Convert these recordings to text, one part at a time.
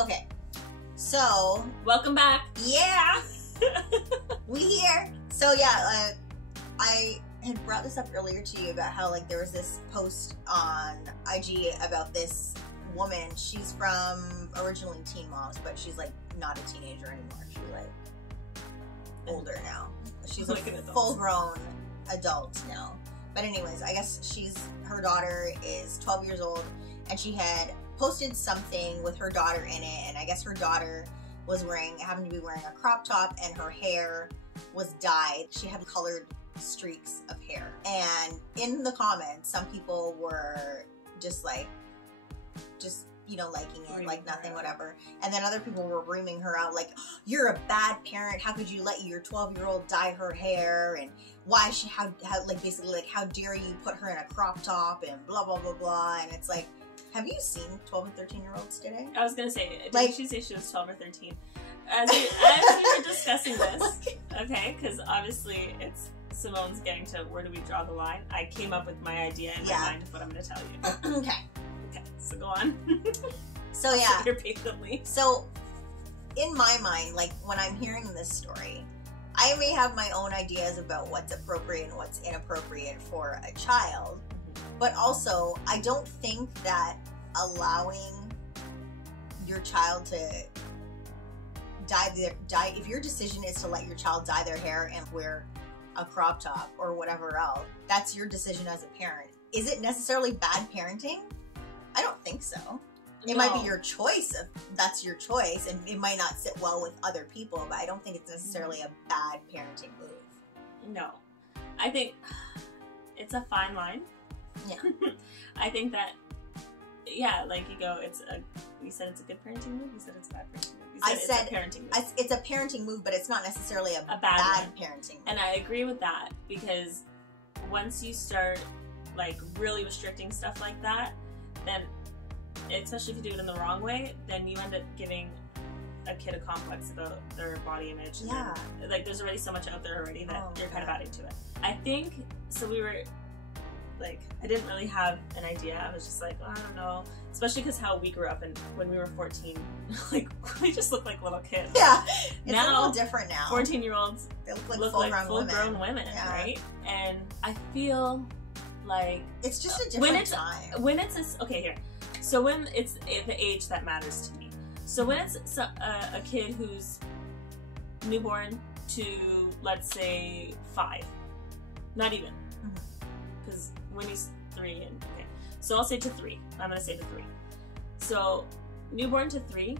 Okay, so welcome back. Yeah, we here. So yeah, I had brought this up earlier to you about how like there was this post on IG about this woman. She's from originally Teen Moms, but she's like not a teenager anymore. She's like older now. She's like a full-grown adult now. But anyways, I guess her daughter is 12 years old, and she had posted something with her daughter in it, and I guess her daughter happened to be wearing a crop top, and her hair was dyed. She had colored streaks of hair. And in the comments, some people were just you know, liking it, like nothing, whatever. And then other people were reaming her out, like, oh, you're a bad parent. How could you let your 12-year-old dye her hair? And why like basically like, how dare you put her in a crop top and blah, blah, blah, blah. And it's like, have you seen 12 and 13-year-olds today? I was gonna say, did she say she was 12 or 13? As we were discussing this, okay, because obviously Simone's getting to where do we draw the line. I came up with my idea in my mind of what I'm gonna tell you. Okay. Okay, so go on. So yeah. Repeatedly. So in my mind, like when I'm hearing this story, I may have my own ideas about what's appropriate and what's inappropriate for a child, but also I don't think that allowing your child to if your decision is to let your child dye their hair and wear a crop top or whatever else, that's your decision as a parent. Is it necessarily bad parenting? I don't think so. It might be your choice. That's your choice, and it might not sit well with other people, but I don't think it's necessarily a bad parenting move. No. I think it's a fine line. Yeah. I think that, yeah, like you said it's a good parenting move, you said it's a bad parenting move. I said it's a parenting move. It's a parenting move, but it's not necessarily a bad parenting move. And I agree with that, because once you start like really restricting stuff like that, then, especially if you do it in the wrong way, then you end up giving a kid a complex about their body image. Yeah. And, like, there's already so much out there already that you're kind of adding to it. I think, so we were, like, I didn't really have an idea. I was just like, I don't know. Especially because how we grew up, and when we were 14, like, we just looked like little kids. Yeah. It's a little different now. 14-year-olds they look like full-grown women. Yeah. Right? And I feel like it's just a different time. When it's okay, here. So when it's the age that matters to me. So when it's a kid who's newborn to, let's say, 5, not even, because when he's 3, and okay, so I'll say to 3. I'm gonna say to 3. So newborn to 3,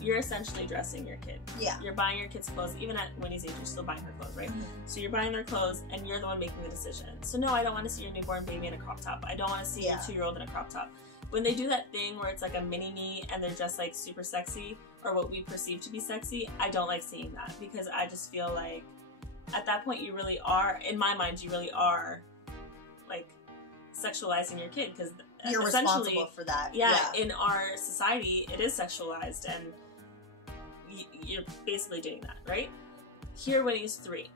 you're essentially dressing your kid. Yeah. You're buying your kid's clothes. Even at Winnie's age, you're still buying her clothes, right? So you're buying their clothes, and you're the one making the decision. So no, I don't want to see your newborn baby in a crop top. I don't want to see your 2-year-old in a crop top. When they do that thing where it's like a mini-me and they're just like super sexy, or what we perceive to be sexy, I don't like seeing that, because I just feel like at that point you really are, in my mind, you really are like sexualizing your kid, because you're responsible for that. Yeah, in our society, it is sexualized, and you're basically doing that, right? Here, when he's 3,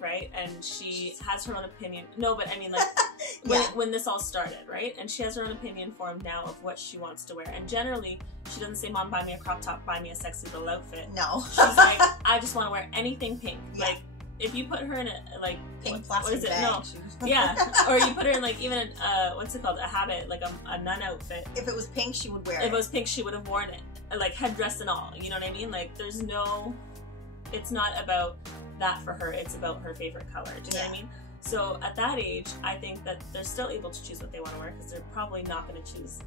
right, and she has her own opinion. No, but I mean, like, when this all started, right, and she has her own opinion formed now of what she wants to wear, and generally, she doesn't say, "Mom, buy me a crop top, buy me a sexy little outfit." No. She's like, "I just want to wear anything pink." Yeah. Like, if you put her in a, like, pink plastic what is it? bag. No. Yeah. Or you put her in, like, even what's it called? A habit, like a nun outfit. If it was pink, she would wear it. If it was pink, she would have worn it. Like, headdress and all. You know what I mean? Like, there's no... It's not about that for her. It's about her favorite color. Do you know what I mean? So, at that age, I think that they're still able to choose what they want to wear, because they're probably not going to choose,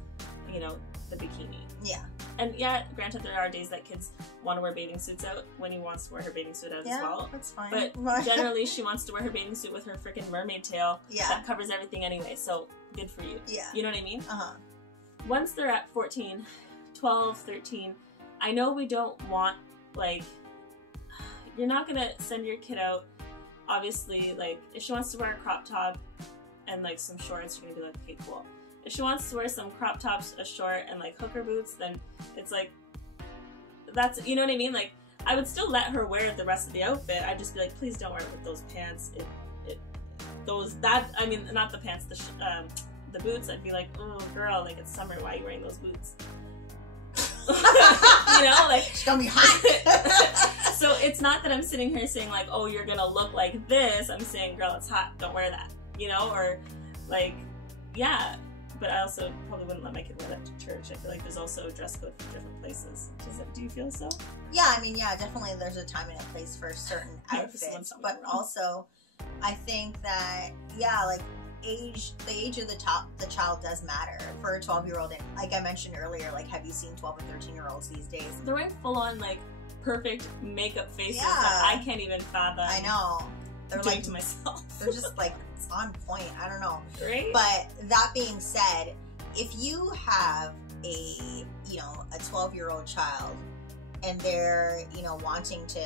you know, the bikini. Yeah. And yeah, granted, there are days that kids want to wear bathing suits out. Winnie wants to wear her bathing suit out as well. That's fine. But generally, she wants to wear her bathing suit with her freaking mermaid tail. Yeah. That covers everything anyway, so good for you. Yeah. You know what I mean? Uh-huh. Once they're at 14, 12, 13, I know we don't want, like, you're not going to send your kid out, obviously, like, if she wants to wear a crop top and, like, some shorts, you're going to be like, okay, cool. If she wants to wear some crop tops, a short, and, like, hooker boots, then it's like, that's, you know what I mean? Like, I would still let her wear the rest of the outfit. I'd just be like, please don't wear it with those pants. I mean, not the pants, the boots. I'd be like, oh, girl, like, it's summer. Why are you wearing those boots? You know, like she's gonna be hot. So it's not that I'm sitting here saying like, oh, you're gonna look like this. I'm saying, girl, it's hot, don't wear that, you know, or like, yeah. But I also probably wouldn't let my kid wear that to church. I feel like there's also a dress code for different places. Do you feel so? Yeah, I mean, yeah, definitely there's a time and a place for certain outfits. But also, I think that, yeah, like, the age of the child does matter for a 12-year-old. And like I mentioned earlier, like, have you seen 12 and 13-year-olds these days? They're wearing full-on, like, perfect makeup faces that I can't even fathom. I know. They're doing like, to myself. They're just, like, on point. I don't know. Right? But that being said, if you have a 12-year-old child and they're, wanting to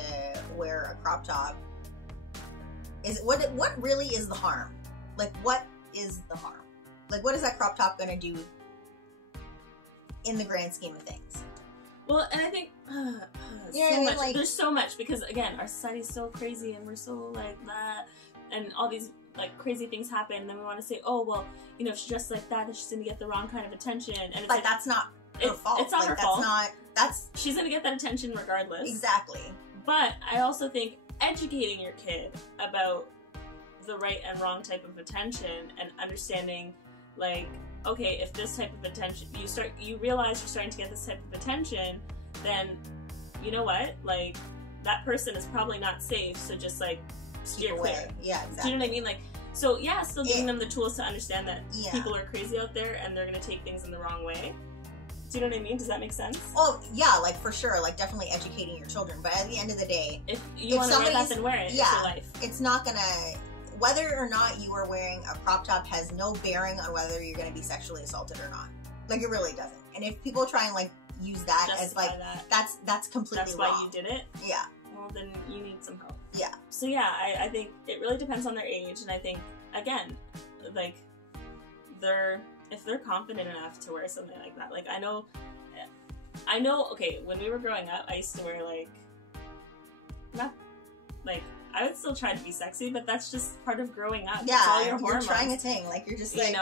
wear a crop top, what really is the harm? Like, what is the harm? Like, what is that crop top going to do in the grand scheme of things? Well, and I think there's so much, because again, our society's so crazy and we're so like that, and all these like crazy things happen, and then we want to say, oh well, if she dressed like that, then she's gonna get the wrong kind of attention, and it's but that's not her fault. It's not her fault. She's gonna get that attention regardless. Exactly. But I also think educating your kid about the right and wrong type of attention, and understanding, like, okay, if this type of attention, you realize you're starting to get this type of attention, then you know what, like, that person is probably not safe, so just like steer clear. Yeah, exactly. Do you know what I mean? Like, so yeah, still giving them the tools to understand that people are crazy out there and they're gonna take things in the wrong way. Do you know what I mean? Does that make sense? Oh yeah, like for sure, like definitely educating your children. But at the end of the day, if you want to wear that, then wear it. Yeah, it's your life. It's not gonna. Whether or not you are wearing a crop top has no bearing on whether you're going to be sexually assaulted or not. Like, it really doesn't. And if people try and like use that justify as like that's completely that's wrong. why you did it. Yeah. Well, then you need some help. Yeah. So yeah, I think it really depends on their age, and I think again, like, if they're confident enough to wear something like that. Like, I know. Okay, when we were growing up, I used to wear I would still try to be sexy, but that's just part of growing up. Yeah, it's all your hormones. You're trying a thing. Like, you're just like,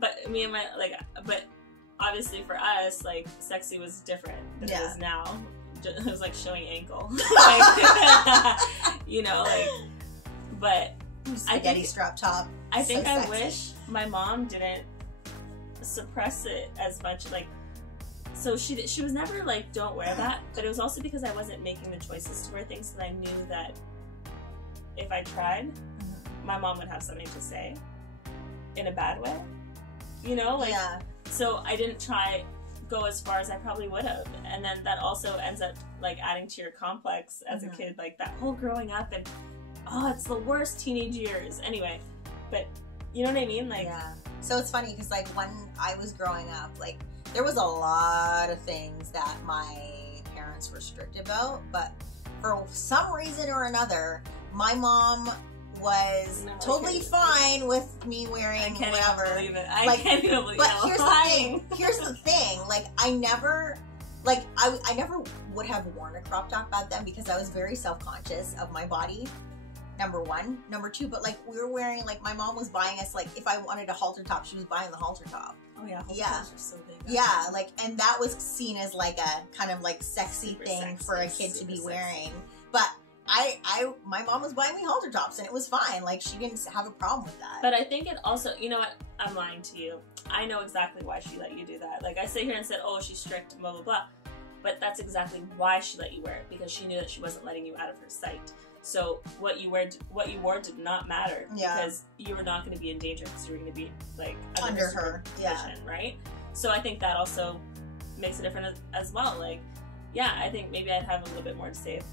But me and my but obviously for us, like, sexy was different than it is now. It was like showing ankle, But spaghetti strap top. I think I wish my mom didn't suppress it as much. Like, so she was never like, don't wear that. But it was also because I wasn't making the choices to wear things, that I knew that if I tried, my mom would have something to say in a bad way, So I didn't go as far as I probably would have, and then that also ends up like adding to your complex as a kid, like that whole growing up, and it's the worst teenage years anyway. But you know what I mean, like, yeah. So it's funny because like when I was growing up, like, there was a lot of things that my parents were strict about, but for some reason or another, my mom was totally fine with me wearing whatever. I can't even believe it. But here's the thing. Like, I never would have worn a crop top back then because I was very self-conscious of my body. Number one. Number two, but like, we were wearing, like, my mom was buying us, like, if I wanted a halter top, she was buying the halter top. Oh yeah, halter tops are so big. Yeah, like, and that was seen as like a kind of like sexy thing for a kid to be wearing. But my mom was buying me halter tops, and it was fine. Like, she didn't have a problem with that. But I think it also, you know what? I'm lying to you. I know exactly why she let you do that. Like, I sit here and said, oh, she's strict, blah, blah, blah. But that's exactly why she let you wear it, because she knew that she wasn't letting you out of her sight. So what you wore did not matter, because you were not going to be in danger, because you were going to be like under her vision, right? So I think that also makes a difference as well. Like, yeah, I think maybe I'd have a little bit more to say if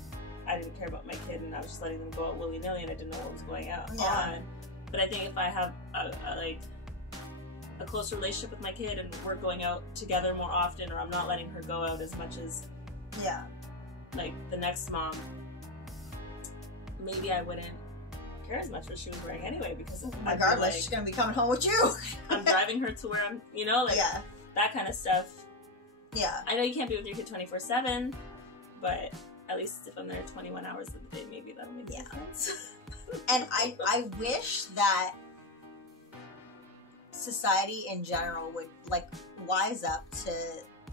I didn't care about my kid and I was just letting them go out willy-nilly and I didn't know what was going on. But I think if I have a close relationship with my kid and we're going out together more often, or I'm not letting her go out as much as like the next mom, maybe I wouldn't care as much what she was wearing anyway, because regardless, she's gonna be coming home with you. I'm driving her to where I'm, that kind of stuff. Yeah, I know you can't be with your kid 24/7, but at least if I'm there 21 hours of the day, maybe that'll make a difference. And I wish that society in general would like wise up to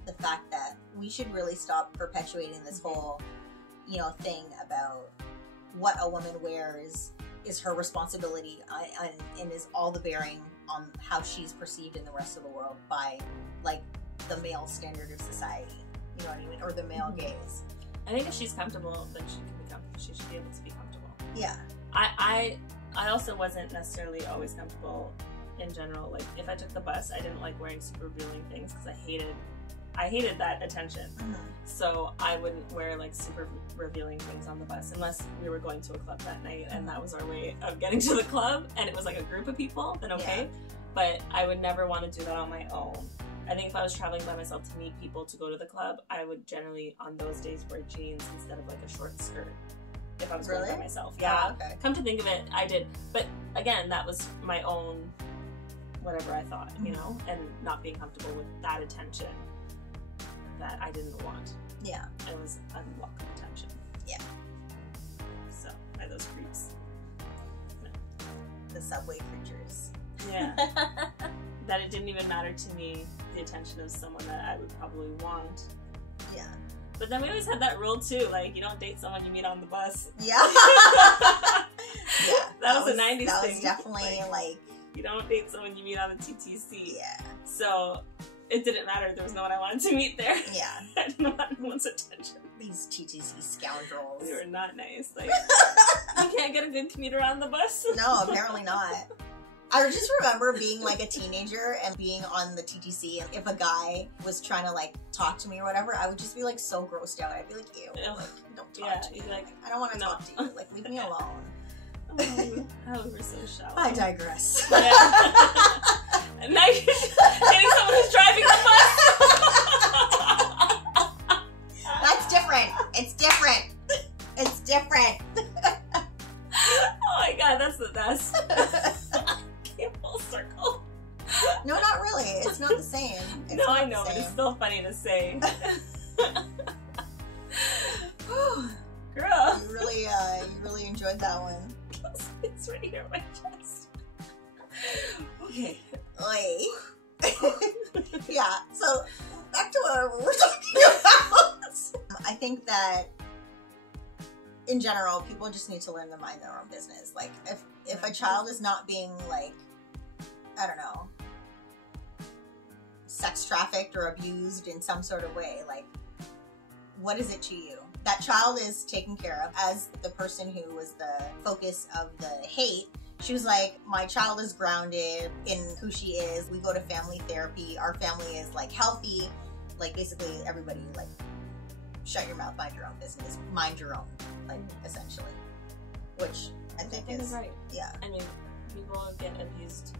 the fact that we should really stop perpetuating this whole, you know, thing about what a woman wears is her responsibility and is all the bearing on how she's perceived in the rest of the world by, like, the male standard of society. You know what I mean? Or the male gaze. I think if she's comfortable, then she can be comfortable. She should be able to be comfortable. Yeah. I also wasn't necessarily always comfortable in general. Like, if I took the bus, I didn't like wearing super revealing things because I hated that attention. So I wouldn't wear like super revealing things on the bus unless we were going to a club that night and that was our way of getting to the club and it was like a group of people, then okay. Yeah. But I would never want to do that on my own. I think if I was traveling by myself to meet people to go to the club, I would generally on those days wear jeans instead of like a short skirt. If I was going by myself. Yeah. Oh, okay. Come to think of it, I did. But again, that was my own whatever I thought, you know, and not being comfortable with that attention that I didn't want. Yeah. It was unwelcome attention. Yeah. So, by those creeps. No. The subway creatures. Yeah. That it didn't even matter to me, the attention of someone that I would probably want. Yeah. But then we always had that rule too, like, you don't date someone you meet on the bus. Yeah. That was a 90s thing. That was definitely like... You don't date someone you meet on the TTC. Yeah. So, it didn't matter. There was no one I wanted to meet there. Yeah. I didn't want anyone's attention. These TTC scoundrels. They were not nice. Like, you can't get a good commuter on the bus? No, apparently not. I just remember being like a teenager and being on the TTC, and if a guy was trying to like talk to me or whatever, I would just be like so grossed out. I'd be like, ew, like, don't talk to me. Like, I don't want to talk to you. Like, leave me alone. Oh, how we were so shallow. I digress. Yeah. And now you're dating someone who's driving the bus. That's different. It's different. It's different. Oh my god, that's the best. Came full circle. No, not really. It's not the same. It's no, not I know, the same. but it's still funny to say. Girl. You really enjoyed that one. It's right here on my chest. Okay. Oi. Yeah, so back to what we're talking about. I think that in general, people just need to learn to mind their own business. Like, if a child is not being, like, I don't know, sex trafficked or abused in some sort of way, like, what is it to you? That child is taken care of. As the person who was the focus of the hate, she was like, my child is grounded in who she is. We go to family therapy. Our family is, like, healthy. Like, basically everybody, like, shut your mouth, mind your own business, mind your own, like, essentially. Which I think is right. Yeah. I mean, people get abused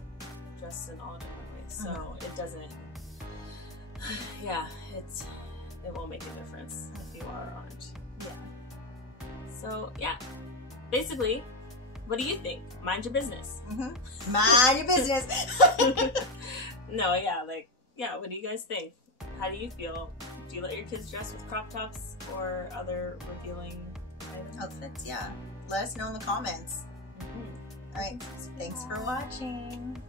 just in all different ways, so it doesn't, yeah, it won't make a difference if you are or aren't. Yeah. So, yeah, basically, what do you think? Mind your business. Mind your business. No, yeah, like, yeah, what do you guys think? How do you feel? Do you let your kids dress with crop tops or other revealing items? Outfits, yeah. Let us know in the comments. All right, thanks for watching.